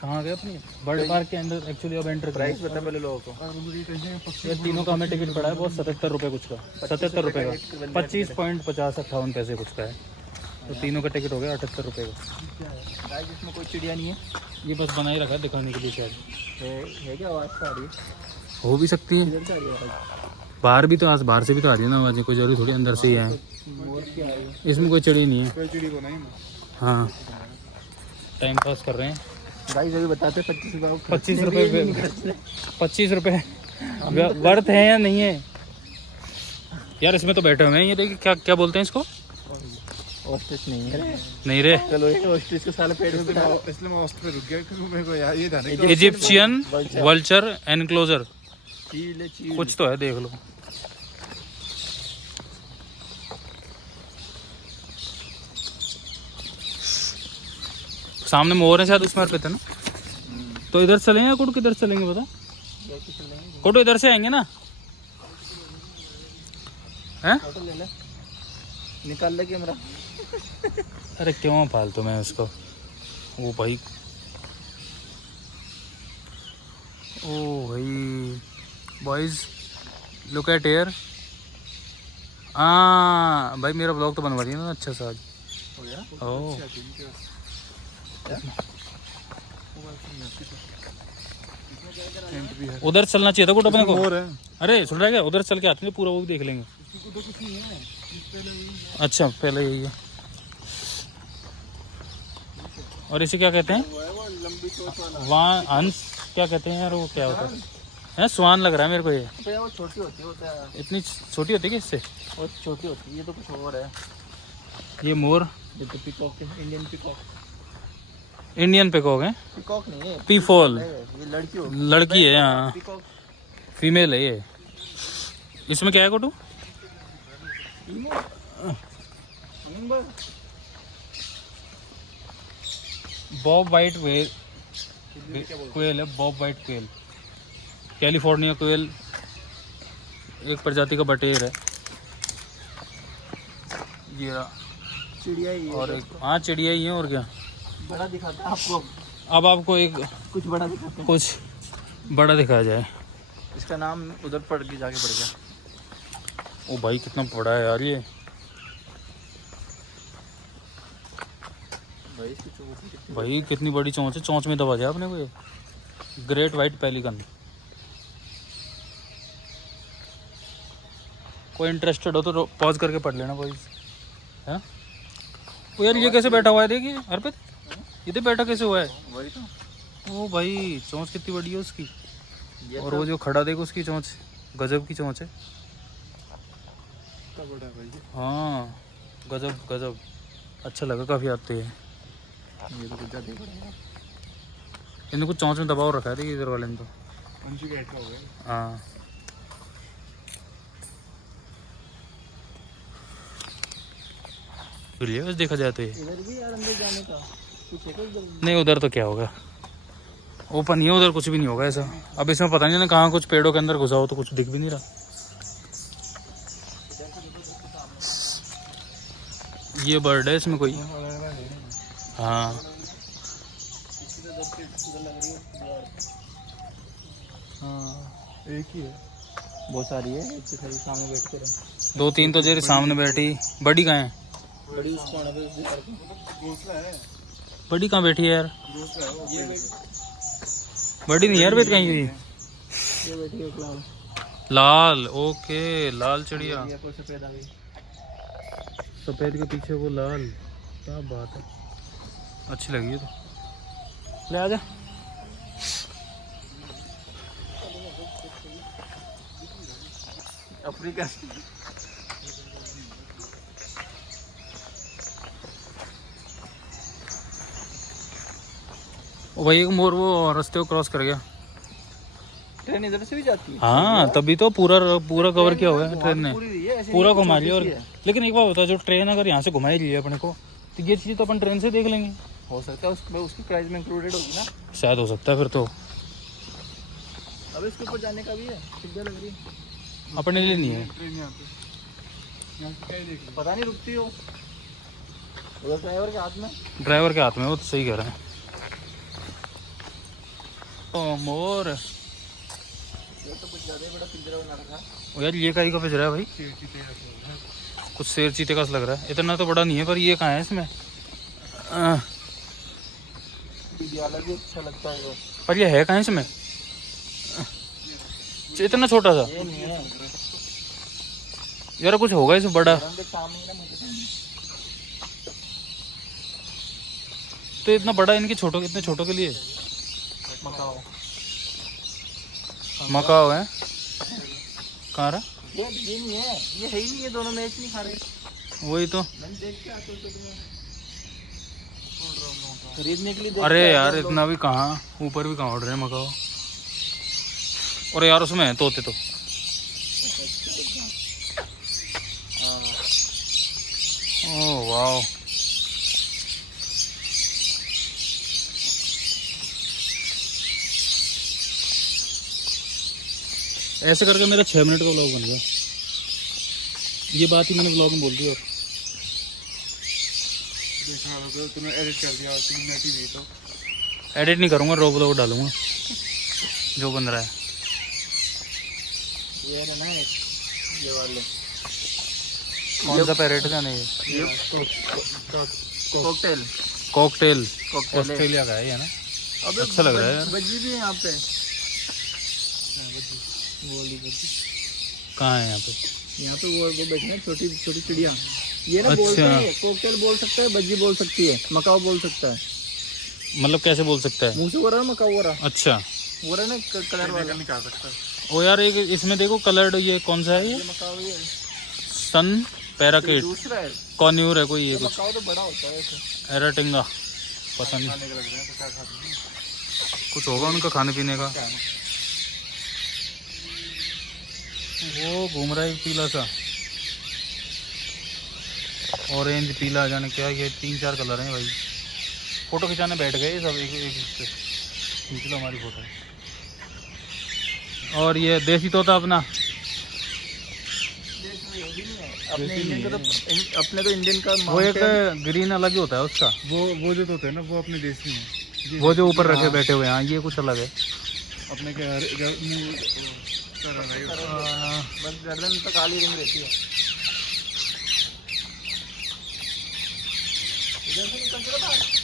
कहाँ गए अपनी बर्ड पार्क के अंदर एक्चुअली अब एंटर प्राइस बता पहले लोगों को। ये तीनों का हमें टिकट पड़ा है बहुत 77 रुपये कुछ का, 77 रुपये का, 25.50 पैसे कुछ का है। तो तीनों का टिकट हो गया 78 रुपये का। गाइस इसमें कोई चिड़िया नहीं है, ये बस बना ही रखा है दिखाने के लिए शायद। है क्या आवाज़ आ रही है? हो भी सकती है, किधर से आ रही है आवाज़? बाहर भी तो बाहर से भी तो आ रही है ना आवाज़, कोई जरूरी थोड़ी अंदर से ही है। मोर की आ रही है। इसमें कोई चिड़ी नहीं है। कोई चिड़ी को नहीं। हाँ टाइम पास कर रहे हैं। गाइस अभी बताते 25 रुपये 25 रुपये वर्थ है या नहीं है यार? इसमें तो बैठे हुए हैं, ये देखिए क्या क्या बोलते हैं इसको, ऑस्ट्रिच नहीं है। नहीं रे, चलो ये ऑस्ट्रिच को साले पेट में बिठा, इसलिए मैं ऑस्ट्रिच पे रुक गया क्योंकि मेरे को यार ये था नहीं। इजिप्शियन वल्चर एनक्लोजर चील कुछ तो है, देख लो। सामने मोर है शायद उसमें अर्पित है ना। तो इधर चलेंगे या कुड किधर चलेंगे बता? कुड इधर से आएंगे ना, हैं? फोटो ले ले, निकाल ले कैमरा। अरे क्यों फालतू में उसको, वो भाई, ओ भाई बॉयज लुक एट एयर। हाँ भाई मेरा ब्लॉग तो बनवा दिया ना अच्छा सा आज। ओ उधर चलना चाहिए था कुछ अपने को। अरे सुन रहा है क्या, उधर चल के आते हैं पूरा वो भी देख लेंगे। अच्छा पहले यही है। और इसे क्या कहते हैं? वहाँ हंस क्या कहते हैं यार, वो क्या होता है? स्वान लग रहा है मेरे को ये। वो छोटी होती है, इतनी छोटी होती है कि इससे? वो छोटी होती है, ये तो कुछ और है। ये मोर, ये तो पिकॉक है, इंडियन पिकॉक। इंडियन पिकॉक है, पिकॉक नहीं है, पीफॉल। ये लड़की होगी, लड़की है यहाँ, पिकॉक फीमेल है ये। इसमें क्या है कोटू? बॉब वाइट वेल क्वेल है, Bob white quail, California quail, एक प्रजाति का बटेर है ये रहा। चिड़िया ही है। और एक हाँ चिड़िया ही है, और क्या। बड़ा दिखाता है आपको, अब आपको एक कुछ बड़ा दिखाते हैं, कुछ बड़ा दिखाया जाए। इसका नाम उधर पढ़ के जाके पड़ गया। ओ भाई कितना बड़ा है यार ये। भाई कितनी बड़ी चोंच है, चोंच में दबा दिया आपने को ये। Great white pelican. कोई इंटरेस्टेड हो तो पॉज करके पढ़ लेना भाई, है। ओ यार ये कैसे बैठा हुआ है, देखिए अर्पित, ये तो बैठा कैसे हुआ है? वही तो। ओ भाई चोंच कितनी बड़ी है उसकी, और तो वो जो खड़ा देखो उसकी चोंच, गजब की चोंच है। बड़ा भाई, हाँ गजब गजब, अच्छा लगा काफ़ी आते हैं। ये तो कुछ ज़्यादा बड़ा। इन्हें कुछ चोंच में दबाव रखा है, देखिए इधर वाले ने तो। पंछी बैठा हुआ है। हाँ फिर बस देखा जाए तो ये। इधर भी यार अंदर जाने का कुछ है क्या इधर? नहीं उधर तो क्या होगा, ओपन ही है उधर, कुछ भी नहीं होगा ऐसा। अब इसमें पता नहीं ना कहाँ कुछ पेड़ों के अंदर घुसा हो तो कुछ दिख भी नहीं रहा। ये बर्ड है इसमें कोई, हाँ एक ही है, बहुत सारी है, एक सारी सामने बैठ कर। दो तीन तो जेरे सामने बैठी, बड़ी कहाँ है? बड़ी उस कोने पे घोंसला है। बड़ी कहाँ बैठी है यार? घोंसला है ये बड़ी नहीं यार, बेट कहीं हुई ये बैठी है लाल। लाल, ओके लाल चिड़िया, ये कोई सफेद आ गई। सफेद के पीछे वो लाल, क्या बात है, अच्छी लगी है तो। ले आजा। अफ्रीका ओ भाई एक मोर वो रास्ते को क्रॉस कर गया। ट्रेन इधर से भी जाती है। हाँ तभी तो पूरा पूरा कवर किया हुआ है ट्रेन ने, पूरा घुमा लिया। और है। लेकिन एक बात बता, जो ट्रेन अगर यहाँ से घुमाई रही है अपने को, तो ये चीज़ तो अपन ट्रेन से देख लेंगे। हो सकता है उसमें उसकी प्राइस में इंक्लूडेड होगी ना, शायद हो सकता है फिर तो। अब इसके ऊपर जाने का भी है, सुविधा लग रही है। अपने लिए नहीं है, ट्रेन यहाँ पे पता नहीं रुकती हो, उधर ड्राइवर के हाथ में। ड्राइवर के हाथ में, वो तो सही कह रहे हैं। ओ मोर। ये तो कुछ ज्यादा ही बड़ा पिंजरा बना रखा है। ओ यार ये काई का पिंजरा है भाई? कुछ शेर चीते का लग रहा है, इतना तो बड़ा नहीं है, पर ये कहाँ है इसमें? विद्यालय भी अच्छा लगता है वो। पर ये है कहाँ इसमें? इतना छोटा सा ये नहीं है यार, कुछ होगा इसमें बड़ा। के सामने ही ना मुझे तो इतना बड़ा इनके छोटों, इतने छोटों के लिए मकाओ। मकाओ है कहाँ रहा? ये नहीं है, ये है ही नहीं, ये दोनों मैच नहीं खा रहे। वही तो। मैंने देख के आते तो खरीदने के लिए देख अरे के यार आते हैं इतना भी कहाँ, ऊपर भी कहाँ उड़ रहे हैं मकाओ। और यार उसमें है तोते तो। ओह वाह। ऐसे करके मेरा 6 मिनट का व्लॉग बन गया। ये बात ही मैंने व्लॉग में बोल दी। और तूने एडिट कर दिया, तो एडिट नहीं करूँगा, रो व्लॉग डालूंगा जो बन रहा है। ये है ना ये वाले कौन सा पैरेट का? नहीं ये कॉकटेल कॉकटेल कॉकटेल ऑस्ट्रेलिया का है ये ना। अबे अच्छा लग रहा है यार। बज्जी भी है यहाँ पे। कहाँ है यहाँ पे? यहाँ पे वो बैठे हैं, छोटी छोटी चिड़िया। ये ना बोलते अच्छा। हैं, कॉकटेल बोल सकता है, बज्जी बोल सकती है, मकाओ बोल सकता है। मतलब कैसे बोल सकता है? मुंह से हो रहा है मकाओ हो रहा अच्छा। हो रहा है ना, कलर वाला निकाल सकता है। ओ यार एक इसमें देखो कलर्ड, ये कौन सा है? ये ये मकाओ ही है। सन पैराकिट दूसरा है, कॉन्यूर है कोई, ये कुछ मकाओ तो बड़ा होता है ऐसे। एराटिंगा, पता नहीं खाने के लग रहे हैं तो क्या खाते हैं? कुछ होगा उनका खाने पीने का। क्या है ना? वो घूम रहा है एक पीला सा, ऑरेंज पीला, जाने क्या, ये 3-4 कलर हैं भाई। फोटो खिंचाने बैठ गए ये सब, एक एक से खींच लो हमारी फोटो। और ये देसी तोता अपना, अपने इंडियन का तो अपने तो इंडियन का वो एक ग्रीन अलग ही होता है उसका। वो जो होता है ना, वो अपने देश में है। वो जो ऊपर रखे बैठे हुए हैं, हाँ, ये कुछ अलग है। अपने के बस गर्दन तो काली रिंग रहती है। इधर से निकल चलो बाहर।